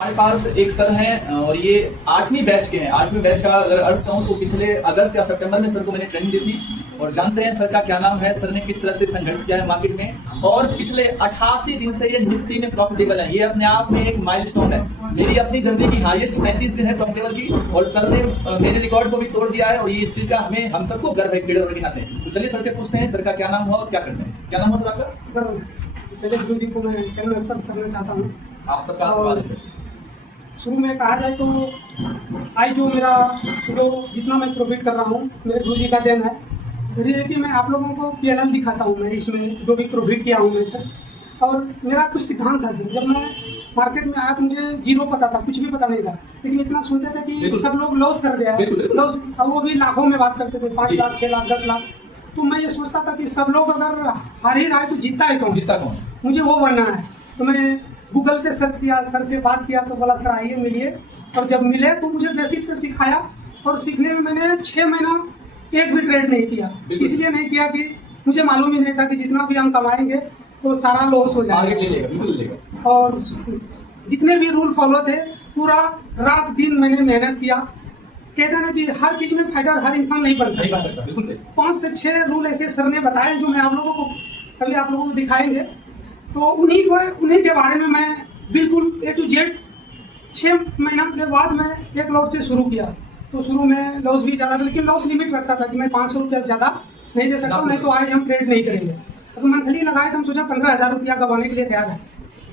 हमारे पास एक सर हैं और ये 8वीं बैच के हैं। 8वीं बैच का अगर अर्थ कहूँ तो पिछले अगस्त या सितंबर में सर को मैंने ट्रेनिंग दी थी और जानते हैं सर का क्या नाम है, सर ने किस तरह से संघर्ष किया है मार्केट में और पिछले 88 दिन से ये निफ्टी में प्रॉफिटेबल है। ये अपने आप में एक माइलस्टोन है। मेरी अपनी जर्नी की हाईएस्ट 37 दिन है प्रॉफिटेबल की और सर ने मेरे रिकॉर्ड को भी तोड़ दिया है और ये इस चीज का हम सबको गर्व है ट्रेडर के नाते। तो चलिए सर से पूछते हैं सर का क्या नाम हुआ और क्या करते हैं। क्या नाम हुआ सर आपका? सर पहले गुरु जी को मैं चरण स्पर्श करना चाहता हूँ। आप सबका आशीर्वाद है सर। शुरू में कहा जाए तो आज जो जितना मैं प्रॉफिट कर रहा हूँ मेरे गुरु जी का देन है। रियलिटी में आप लोगों को PNL दिखाता हूँ मैं इसमें जो भी प्रॉफिट किया हूँ मैं सर। और मेरा कुछ सिद्धांत था सर। जब मैं मार्केट में आया तो मुझे जीरो पता था, कुछ भी पता नहीं था, लेकिन इतना सुनते थे कि सब लोग लॉस कर गया है, लॉस, और वो भी लाखों में बात करते थे, 5 लाख 6 लाख 10 लाख। तो मैं ये सोचता था कि सब लोग अगर हार ही रहा है तो जीतता है कौन, मुझे वो बनना है। तो मैं गूगल पे सर्च किया, सर से बात किया तो बोला सर आइए मिलिए। और जब मिले तो मुझे बेसिक से सिखाया और सीखने में मैंने 6 महीना एक भी ट्रेड नहीं किया। इसलिए नहीं किया कि मुझे मालूम ही नहीं था कि जितना भी हम कमाएंगे तो सारा लॉस हो जाएगा। और जितने भी रूल फॉलो थे पूरा रात दिन मैंने मेहनत किया। कहते हैं कि हर चीज में फाइटर हर इंसान नहीं बन सकता। 5 से 6 रूल ऐसे सर ने बताए जो मैं आप लोगों को कभी आप लोगों को दिखाएंगे। तो उन्हीं के बारे में मैं बिल्कुल A to Z 6 महीना के बाद मैं एक लॉट से शुरू किया। तो शुरू में लॉस भी ज़्यादा था, लेकिन लॉस लिमिट रखता था कि मैं 500 रुपया से ज़्यादा नहीं दे सकता, नहीं तो आज हम ट्रेड नहीं करेंगे। अगर मंथली लगाए तो हम सोचा 15,000 रुपया कमाने के लिए तैयार है।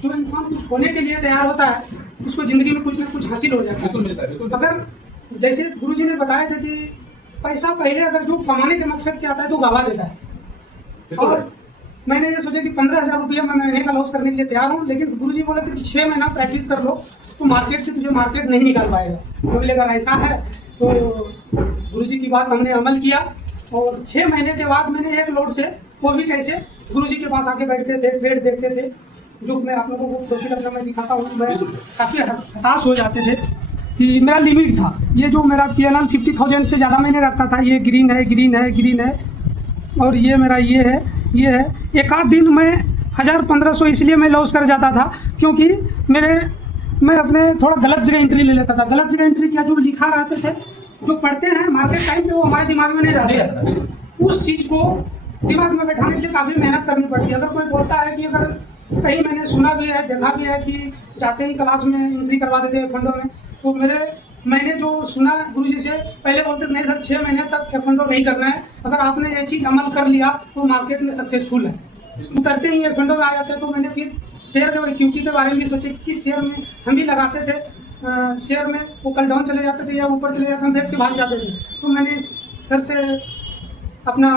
जो इंसान कुछ होने के लिए तैयार होता है उसको ज़िंदगी में कुछ ना कुछ हासिल हो जाता है। अगर जैसे गुरु जी ने बताया था कि पैसा पहले अगर जो कमाने के मकसद से आता है तो गवा देता है। और मैंने ये सोचा कि 15,000 रुपया मैं महीने का लॉस करने के लिए तैयार हूँ, लेकिन गुरुजी बोले थे कि 6 महीना प्रैक्टिस कर लो तो मार्केट से तुझे मार्केट नहीं निकाल पाएगा। तो बोले अगर ऐसा है तो गुरुजी की बात हमने अमल किया और 6 महीने के बाद मैंने एक लोड से, वो भी कैसे, गुरुजी के पास आके बैठते थे, ट्रेड देखते थे, जो मैं आप लोगों को प्रॉफिट अपना मैं दिखाता हूँ। मैं काफ़ी हताश हो जाते थे कि मेरा लिमिट था। ये जो मेरा PNL 50,000 से ज़्यादा मैंने रखा था, ये ग्रीन है और ये मेरा ये है। एक आध दिन में 1,000-1,500 इसलिए मैं लॉस कर जाता था क्योंकि मैं अपने थोड़ा गलत जगह एंट्री ले लेता था। गलत जगह एंट्री क्या, जो लिखा रहते थे, जो पढ़ते हैं मार्केट टाइम पे, वो हमारे दिमाग में नहीं रहता। उस चीज़ को दिमाग में बैठाने के लिए काफ़ी मेहनत करनी पड़ती है। अगर कोई बोलता है कि अगर कहीं मैंने सुना भी है, देखा भी है कि जाते ही क्लास में एंट्री करवा देते हैं फंडों में, तो मैंने जो सुना गुरुजी से, पहले बोलते थे नहीं सर 6 महीने तक F&O नहीं करना है, अगर आपने ये चीज़ अमल कर लिया तो मार्केट में सक्सेसफुल है। उतरते ही F&O में आ जाते हैं। तो मैंने फिर शेयर के इक्विटी के बारे में भी सोचे, किस शेयर में हम भी लगाते थे, शेयर में वो कल डाउन चले जाते थे या ऊपर चले जाते, हम बेच के भाग जाते थे। तो मैंने सर से अपना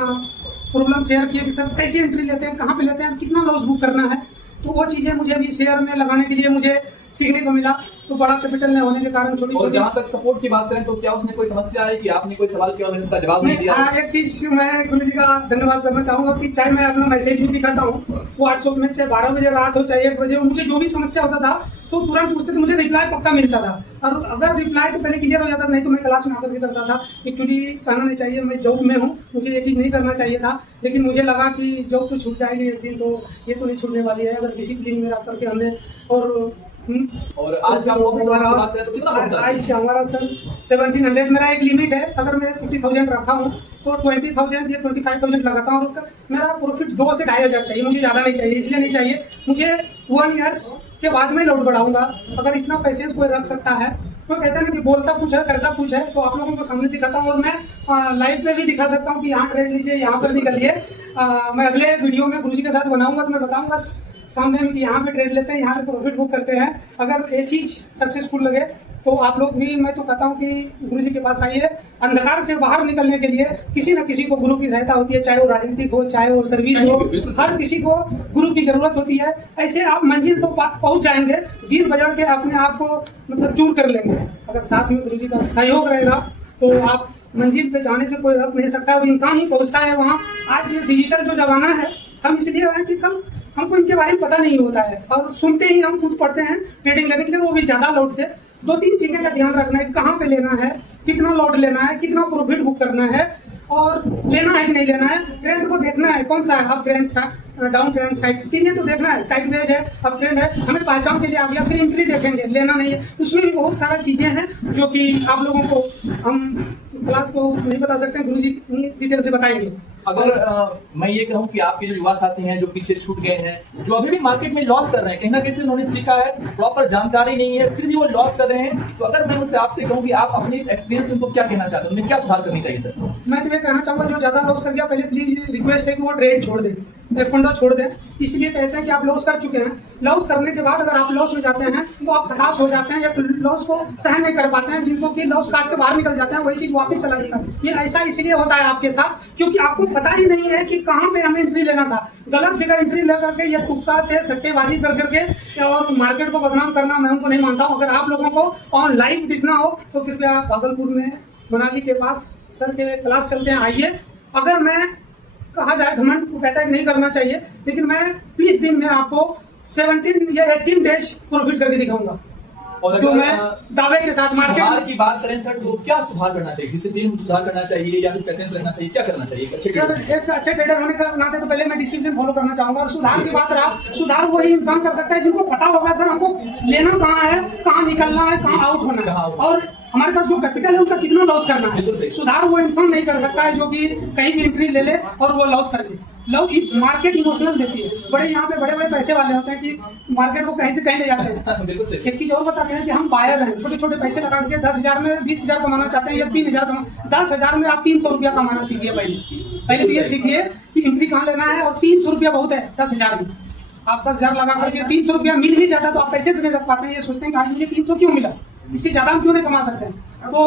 प्रॉब्लम शेयर किया कि सर कैसे एंट्री लेते हैं, कहाँ पर लेते हैं, कितना लॉस बुक करना है। तो वो चीज़ें मुझे भी शेयर में लगाने के लिए मुझे सीखने को मिला। तो बड़ा कैपिटल न होने के कारण छोटी जहाँ तक सपोर्ट की बात करें तो क्या उसमें कोई समस्या है कि आपने कोई सवाल किया और उसका जवाब नहीं दिया? एक चीज मैं गुरु जी का धन्यवाद करना चाहूंगा कि चाहे मैं अपना मैसेज भी दिखाता हूँ व्हाट्सएप में, चाहे 12 बजे रात हो चाहे 1 बजे हो, मुझे जो भी समस्या होता था तो तुरंत पूछते थे, मुझे रिप्लाई पक्का मिलता था। और अगर रिप्लाई तो पहले क्लियर हो जाता, नहीं तो मैं क्लास में आकर भी करता था। एक्चुअली कहना नहीं चाहिए, मैं जॉब में हूँ, मुझे ये चीज़ नहीं करना चाहिए था, लेकिन मुझे लगा कि जॉब तो छूट जाएगी एक दिन, तो ये तो नहीं छूटने वाली है अगर डिसिप्लिन में रख करके हमने। और आज का आज हमारा सर 1700 मेरा एक लिमिट है। अगर मैं 50,000 रखा हूँ तो 20,000 या 25,000 लगाता हूँ और मेरा प्रॉफिट 2 से 2,500 चाहिए, मुझे ज़्यादा नहीं चाहिए। इसलिए नहीं चाहिए, मुझे 1 ईयर्स के बाद में लॉट बढ़ाऊंगा। अगर इतना पैसेंस कोई रख सकता है, तो कहता है ना कि बोलता कुछ है करता कुछ है। तो आप लोगों को सामने दिखाता हूँ और मैं लाइव पे भी दिखा सकता हूँ कि यहाँ ट्रेड लीजिए, यहाँ पर निकलिए। मैं अगले वीडियो में गुरुजी के साथ बनाऊंगा तो मैं बताऊंगा सामने में कि यहाँ पे ट्रेड लेते हैं, यहाँ पे प्रॉफिट बुक करते हैं। अगर ये चीज़ सक्सेसफुल लगे तो आप लोग भी, मैं तो कहता हूँ कि गुरुजी के पास आइए। अंधकार से बाहर निकलने के लिए किसी न किसी को गुरु की सहायता होती है, चाहे वो राजनीतिक हो, चाहे वो सर्विस हो, हर किसी को गुरु की जरूरत होती है। ऐसे आप मंजिल तो पहुँच जाएंगे, गिर बजड़ के अपने आप को मतलब चूर कर लेंगे। अगर साथ में गुरुजी का सहयोग रहेगा तो आप मंजिल पे जाने से कोई रोक नहीं सकता है, इंसान ही पहुँचता है वहाँ। आज ये डिजिटल जो जमाना है, हम इसलिए है कि कल हमको इनके बारे में पता नहीं होता है और सुनते ही हम खुद पढ़ते हैं ट्रेडिंग लेने के लिए, वो भी ज़्यादा लॉट से। 2-3 चीज़ें का ध्यान रखना है, कहाँ पे लेना है, कितना लॉट लेना है, कितना प्रॉफिट बुक करना है और लेना है कि नहीं लेना है। ट्रेंड को देखना है कौन सा है, अब डाउन ट्रेंड, साइड ये तो देखना है, साइड वेज है, अप ट्रेंड है, हमें पहचान के लिए आ गया, फिर एंट्री देखेंगे, लेना नहीं है। उसमें भी बहुत सारा चीज़ें हैं जो कि आप लोगों को हम क्लास तो नहीं बता सकते, गुरुजी डिटेल से बताएंगे। अगर मैं ये कहूँ कि आपके जो युवा साथी हैं जो पीछे छूट गए हैं, जो अभी भी मार्केट में लॉस कर रहे हैं, कहीं ना कहीं से उन्होंने सीखा है, प्रॉपर जानकारी नहीं है, फिर भी वो लॉस कर रहे हैं, तो अगर मैं उनसे आपसे कहूँ कि आप अपने इस एक्सपीरियंस में उनको क्या कहना चाहते हैं, उन्हें क्या सुधार करनी चाहिए सर? मैं तो ये कहना चाहूँगा जो ज़्यादा लॉस कर गया, पहले प्लीज रिक्वेस्ट है कि वो ट्रेड छोड़ दें, फंडो छोड़ दें। इसलिए कहते हैं कि आप लॉस कर चुके हैं, लॉस करने के बाद अगर आप लॉस में जाते हैं तो आप हताश हो जाते हैं या लॉस को सहन नहीं कर पाते हैं, जिनको कि लॉस काट के बाहर निकल जाते हैं, वही चीज़ वापस चला जाता है। ये ऐसा इसलिए होता है आपके साथ क्योंकि आपको पता ही नहीं है कि कहाँ पे हमें एंट्री लेना था, गलत जगह एंट्री ले करके या तुक्का से सट्टेबाजी कर करके और मार्केट को बदनाम करना मैं उनको नहीं मानता हूँ। अगर आप लोगों को ऑन लाइव दिखना हो तो कृपया भागलपुर में मनाली के पास सर के क्लास चलते हैं, आइए। अगर मैं कहा जाए घमंड को अटैक नहीं करना चाहिए, लेकिन मैं 20 दिन में आपको 17 या 18 डेज प्रॉफिट करके दिखाऊंगा, और जो अगर मैं दावे के साथ सुधार मार्केट की बात करें सर, तो क्या सुधार करना चाहिए? डिसिप्लिन सुधार करना चाहिए या फिर पेशेंस रखना चाहिए, क्या करना चाहिए? अच्छे सर एक अच्छे ट्रेडर होने का नाते तो पहले मैं डिसिप्लिन फॉलो करना चाहूंगा। और सुधार की बात रहा, सुधार वही इंसान कर सकता है जिनको पता होगा सर हमको लेना कहाँ है, कहाँ निकलना है, कहाँ आउट होना है, और हमारे पास जो कैपिटल है उनका कितना लॉस करना है। सुधार वो इंसान नहीं कर सकता है जो कि कहीं भी एंट्री ले ले और वो लॉस कर दे। मार्केट इमोशनल देती है, बड़े यहाँ पे बड़े बड़े पैसे वाले होते हैं कि मार्केट को कहीं से कहीं ले जाते हैं। एक चीज और बताते हैं कि हम बायर हैं, छोटे छोटे पैसे लगा के 10,000 में 20,000 कमाना चाहते हैं या 3,000 कमा, 10,000 में आप 300 रुपया कमाना सीखिए। पहले तो ये सीखिए कि एंट्री कहाँ लेना है, और 300 रुपया बहुत है 10,000 में। आप 10,000 लगा करके 300 रुपया मिल भी जाता है तो आप पैसे से नहीं रख पाते हैं, ये सोचते हैं कि आज मुझे 300 क्यों मिला, इससे ज्यादा हम क्यों नहीं कमा सकते हैं। तो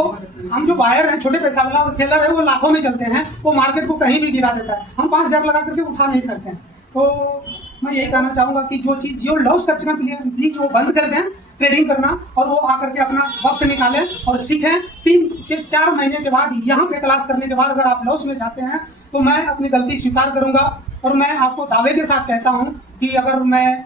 हम जो बायर हैं, छोटे पैसा वाला और सेलर है, वो लाखों में चलते हैं, वो मार्केट को कहीं भी गिरा देता है, हम 5,000 लगा करके उठा नहीं सकते हैं। तो मैं यही कहना चाहूँगा कि जो चीज़ जो लॉस कर चुके हैं प्लीज वो बंद कर दें ट्रेडिंग करना, और वो आकर के अपना वक्त निकालें और सीखें। 3 से 4 महीने के बाद यहाँ पे क्लास करने के बाद अगर आप लॉस में जाते हैं तो मैं अपनी गलती स्वीकार करूँगा, और मैं आपको दावे के साथ कहता हूँ कि अगर मैं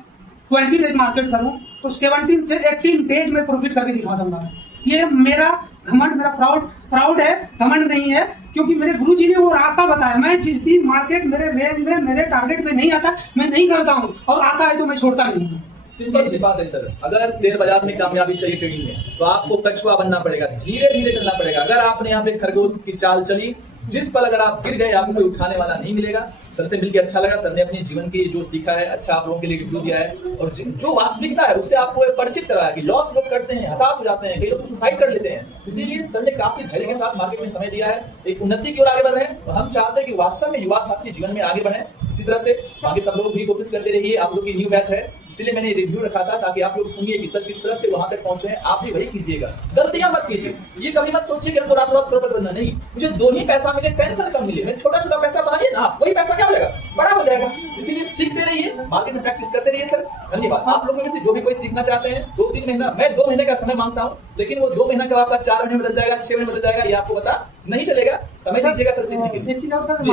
20 डेज मार्केट करूँ तो 17 से 18 डेज में प्रॉफिट करके दिखा दूंगा। ये मेरा घमंड, मेरा प्राउड है, घमंड नहीं है, क्योंकि मेरे गुरुजी ने वो रास्ता बताया। मैं जिस दिन मार्केट मेरे रेंज में, मेरे टारगेट में नहीं आता, मैं नहीं करता हूँ, और आता है तो मैं छोड़ता नहीं हूँ। सिंपल सी बात है सर, अगर शेयर बाजार में कामयाबी चाहिए ट्रेडिंग में, तो आपको कछुआ बनना पड़ेगा, धीरे धीरे चलना पड़ेगा। अगर आपने यहाँ पे खरगोश की चाल चली, जिस पल अगर आप गिर गए आपको कोई उठाने वाला नहीं मिलेगा। सर से मिलकर अच्छा लगा, सर ने अपने जीवन की जो सीखा है अच्छा आप लोगों के लिए रिव्यू दिया है, और जो वास्तविकता है उससे आपको परिचित कराया कि लॉस लोग करते हैं, हताश हो जाते हैं, कई लोग सुसाइड कर लेते हैं। इसीलिए सर ने काफी धैर्य के साथ मार्केट में समय दिया है, एक उन्नति की ओर आगे बढ़ रहे हैं, और हम चाहते हैं कि वास्तव में युवा साथी जीवन में आगे बढ़े। इसी तरह से बाकी सब लोग भी कोशिश करते रहिए। आप लोग की न्यू बैच है, इसलिए मैंने रिव्यू रखा था ताकि आप लोग सुनिए कि सर किस तरह से वहां तक पहुंचे हैं। आप भी वही कीजिएगा, गलतियां मत कीजिए। ये कभी मत सोचिए कि हमको रात रात करोड़पति बनना, नहीं, मुझे 2 ही पैसा मिले, टेंशन कम मिले, मैं छोटा छोटा पैसा बनाइए ना, वही पैसा क्या हो जाएगा, बड़ा हो जाएगा। इसीलिए सीखते रहिए, मार्केट में प्रैक्टिस करते रहिए। सर धन्यवाद। आप लोगों में से जो भी कोई सीखना चाहते हैं, 2-3 महीना, मैं 2 महीने का समय मांगता हूँ, लेकिन वो 2 महीना का आपका 4 महीने बदल जाएगा, 6 महीने बदल जाएगा, ये आपको पता नहीं चलेगा। समय दीजिएगा सर सीखने के लिए। एक चीज और सर,